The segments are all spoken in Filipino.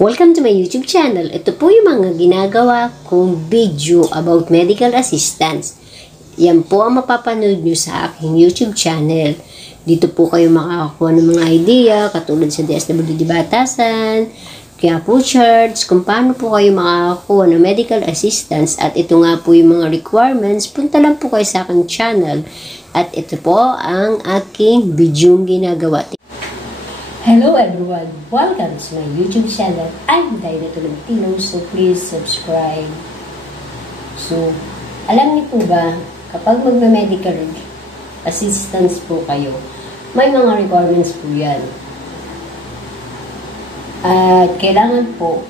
Welcome to my YouTube channel. Ito po yung mga ginagawa kong video about medical assistance. Yan po ang mapapanood nyo sa aking YouTube channel. Dito po kayo makakakuha ng mga idea, katulad sa DSWD Batasan, kaya po charts, kung paano po kayo makakakuha ng medical assistance. At ito nga po yung mga requirements. Punta lang po kayo sa aking channel. At ito po ang aking video ginagawa. Hello everyone! Welcome to my YouTube channel. I'm Dinah Tolentino, so please subscribe. So, alam niyo po ba, kapag magme-medical assistance po kayo, may mga requirements po yan. At kailangan po,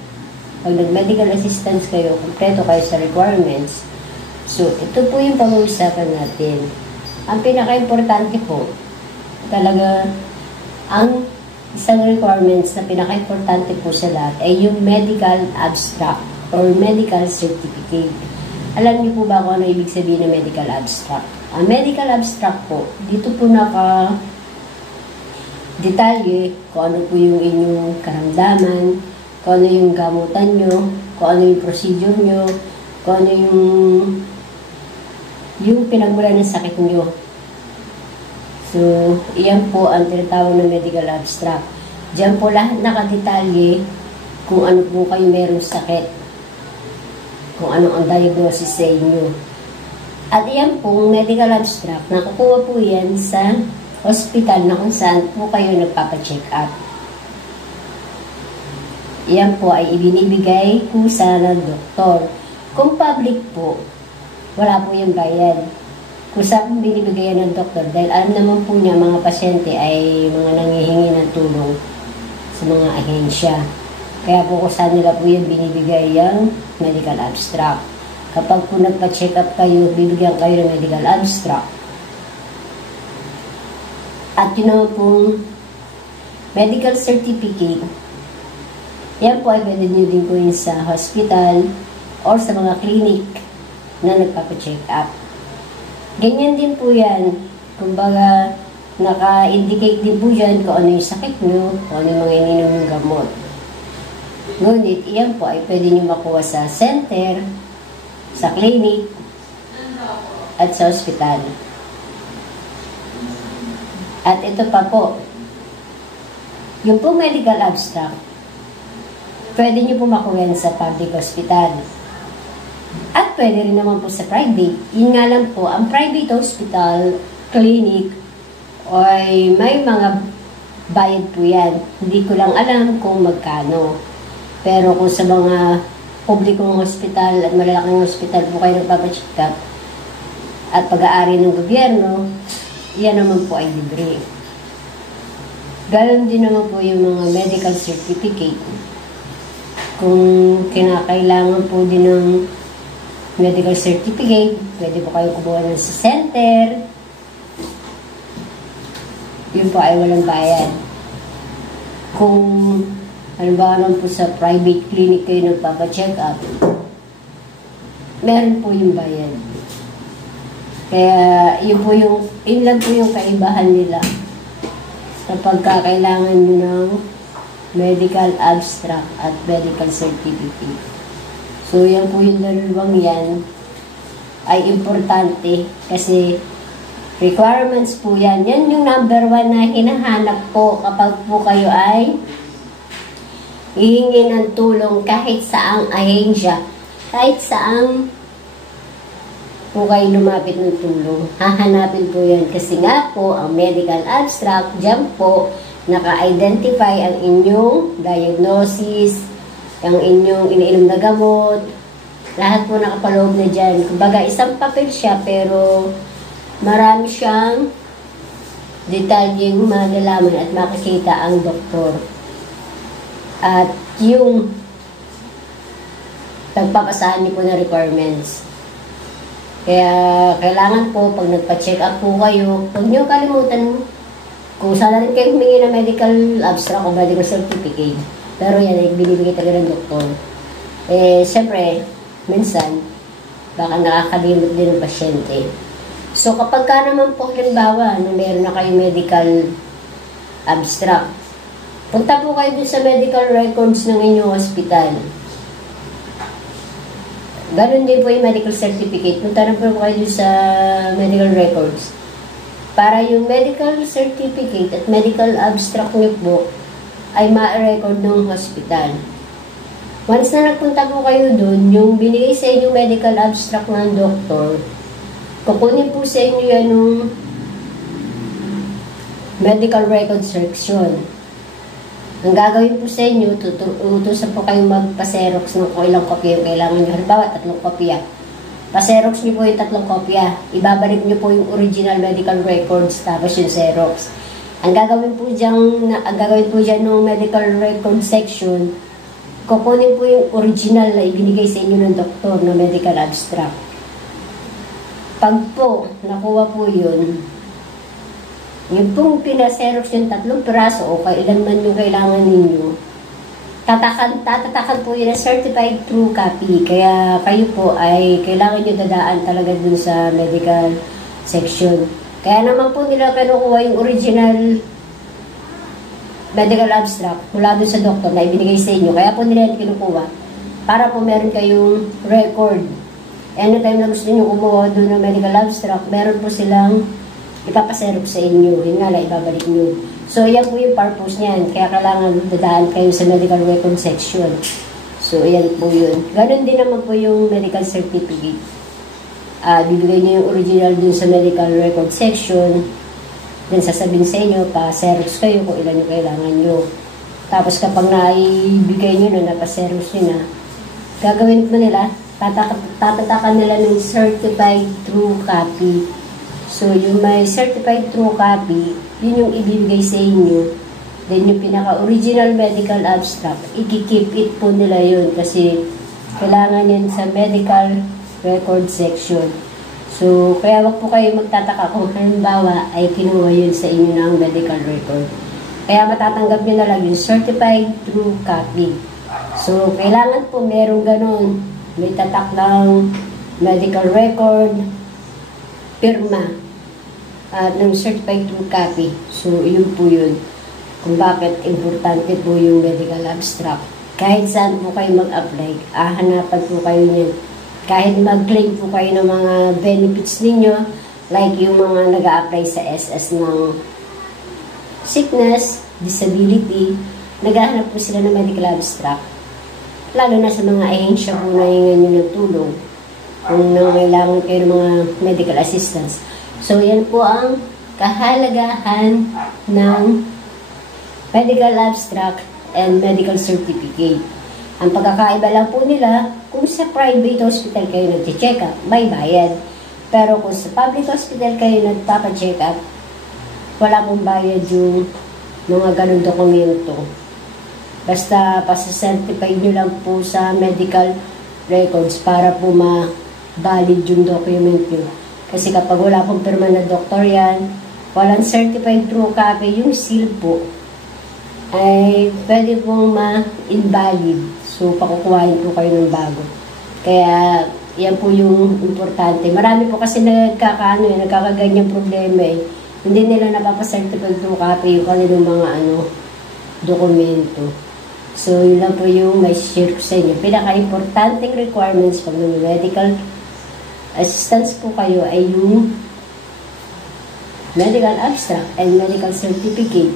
pag nag-medical assistance kayo, kompleto kayo sa requirements. So, ito po yung pag-uusapan natin. Ang pinaka-importante po, talaga, ang isang requirements na pinaka-importante po sa lahat ay yung medical abstract or medical certificate. Alam niyo po ba kung ano ibig sabihin ng medical abstract? Ang medical abstract po, dito po naka-detalye kung ano po yung inyong karamdaman, kung ano yung gamutan nyo, kung ano yung procedure nyo, kung ano yung pinagmula ng sakit nyo. So, iyan po ang tinatawag na medical abstract. Diyan po lahat nakadetalye kung ano po kayo merong sakit. Kung ano ang diagnosis sa inyo. At iyan pong medical abstract, nakukuha po yan sa hospital na kung saan po kayo nagpapacheck up. Iyan po ay ibinibigay kusa ng doktor. Kung public po, wala po yung bayad. Kung saan binibigay ng doktor, dahil alam naman po niya mga pasyente ay mga nangihingi ng tulong sa mga ahensya. Kaya po kung saan nila po yung binibigay yung medical abstract. Kapag po nagpa-check up kayo, bibigyan kayo ng medical abstract. At yun naman pong medical certificate, yan po ay pwede nyo din kunin sa hospital or sa mga clinic na nagpapa-check up. Ganyan din po yan. Kumbaga, naka-indicate din po yan kung ano yung sakit nyo, kung ano yung mga ininom ng gamot. Ngunit, iyan po ay pwede nyo makuha sa center, sa clinic, at sa hospital. At ito pa po, yung po medical abstract, pwede nyo po makuha yan sa public hospital. At pwede rin naman po sa private. Yun nga lang po, ang private hospital, clinic, ay may mga bayad po yan. Hindi ko lang alam kung magkano. Pero kung sa mga publikong hospital at malalaking hospital po kayo nagpapacheck up at pag-aari ng gobyerno, yan naman po ay libre. Ganon din naman po yung mga medical certificate. Kung kinakailangan po din ng medical certificate, pwede po kayo kumuha ng sa center. Yun po ay walang bayad. Kung halimbawa naman po sa private clinic kayo nagpapacheck up, meron po yung bayad. Kaya yun lang po yung kaibahan nila kapag kakailangan nyo ng medical abstract at medical certificate. So, yan po yung dalawang yan ay importante kasi requirements po yan. Yan yung number 1 na hinahanap po kapag po kayo ay hihingi ng tulong kahit saang ahensya, kahit saang po kayo lumapit ng tulong. Hahanapin po yan kasi nga po ang medical abstract, dyan po naka-identify ang inyong diagnosis, ang inyong iniinom na gamot, lahat po nakapaloob na dyan. Kumbaga, isang papel siya, pero marami siyang detalyeng malalaman at makikita ang doktor. At yung nagpapasahan niyo po na requirements. Kaya, kailangan po, pag nagpa-check up po kayo, huwag niyo kalimutan kung saan na rin kayo humingi ng medical abstract o medical certificate. Pero yan ay binibigay talaga ng doktor. Eh, siyempre, minsan, baka nakakalimot din ng pasyente. So, kapag ka naman po, halimbawa, na meron na kayo medical abstract, Punta po kayo dun sa medical records ng inyong hospital. Ganon din po yung medical certificate. Punta na po kayo dun sa medical records. Para yung medical certificate at medical abstract nyo po ay ma-record ng hospital. Once na nagpunta po kayo dun, yung binigay sa inyo medical abstract ng doktor, kukunin po sa inyo yan ng medical record section. Ang gagawin po sa inyo, utusan po kayo magpa-xerox ng kung ilang kopya yung kailangan nyo. Halimbawa, 3 kopya. Pa-xerox nyo po yung 3 kopya. Ibabalik nyo po yung original medical records tapos yung xerox. Ang gagawin po dyan ng medical record section, kukunin po yung original na ibinigay sa inyo ng doktor na medical abstract. Pag po nakuha po yun, yung pong pinaserox yung 3 piraso o kailan man yung kailangan ninyo, tatatakan po yun na certified true copy. Kaya kayo po ay kailangan nyo dadaan talaga dun sa medical section. Kaya naman po nila kinukuha yung original medical abstract mula dun sa doktor na ibinigay sa inyo. Kaya po nila kinukuha para po meron kayong record. Anytime na gusto nyo kumuha dun ng medical abstract, meron po silang ipapaserok sa inyo. Yun nga lang, ibabalik nyo. So, yan po yung purpose niyan. Kaya kailangan dadaan kayo sa medical record section. So, yan po yun. Ganon din naman po yung medical certificate. Bibigay nyo yung original dun sa medical record section. Then, sasabihin sa inyo, pa-xerox kayo kung ilan yung kailangan nyo. Tapos, kapag naibigay nyo na, pa-xerox nyo na, gagawin po nila, tatatakan nila ng certified true copy. So, yung may certified true copy, yun yung ibibigay sa inyo. Then, yung pinaka-original medical abstract, i-keep it po nila yun kasi kailangan yun sa medical record section. So, kaya wag po kayo magtataka kung halimbawa ay kinuha yun sa inyo ng medical record. Kaya matatanggap nyo na lang yung certified true copy. So, kailangan po merong ganun. May tatak ng medical record, pirma ng certified true copy. So, yun po yun. Kung bakit importante po yung medical abstract. Kahit saan po kayo mag-apply, hanapan po kayo niyan. Kahit mag-claim po kayo ng mga benefits ninyo, like yung mga nag-a-apply sa SS ng sickness, disability, naghahanap po sila ng medical abstract. Lalo na sa mga ahensya po na hingan nyo ng tulong kung nangailangan kayo ng mga medical assistance. So, yan po ang kahalagahan ng medical abstract and medical certificate. Ang pagkakaiba lang po nila, kung sa private hospital kayo nag-check up, may bayad. Pero kung sa public hospital kayo nagpapa-check up, wala pong bayad yung mga ganun dokumento. Basta pasa-certify nyo lang po sa medical records para po ma-valid yung document nyo. Kasi kapag wala pong pirma na doktor yan, walang certified true copy, yung seal po, ay pwede pong ma-invalid. So, pakukuhain po kayo ng bago. Kaya, yan po yung importante. Marami po kasi nagkakaganyang problema eh. Hindi nila napapacertified true copy yung kanilang mga dokumento. So, yun lang po yung may share ko sa inyo. Pinaka-importanting requirements pag medical assistance po kayo ay yung medical abstract and medical certificate.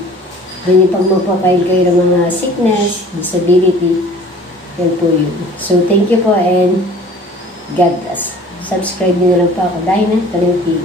Then yung pag magpapile kayo ng mga sickness, disability, yan po yun. So, thank you po and God bless. Subscribe nyo na lang po ako. Dahil na, Talim TV.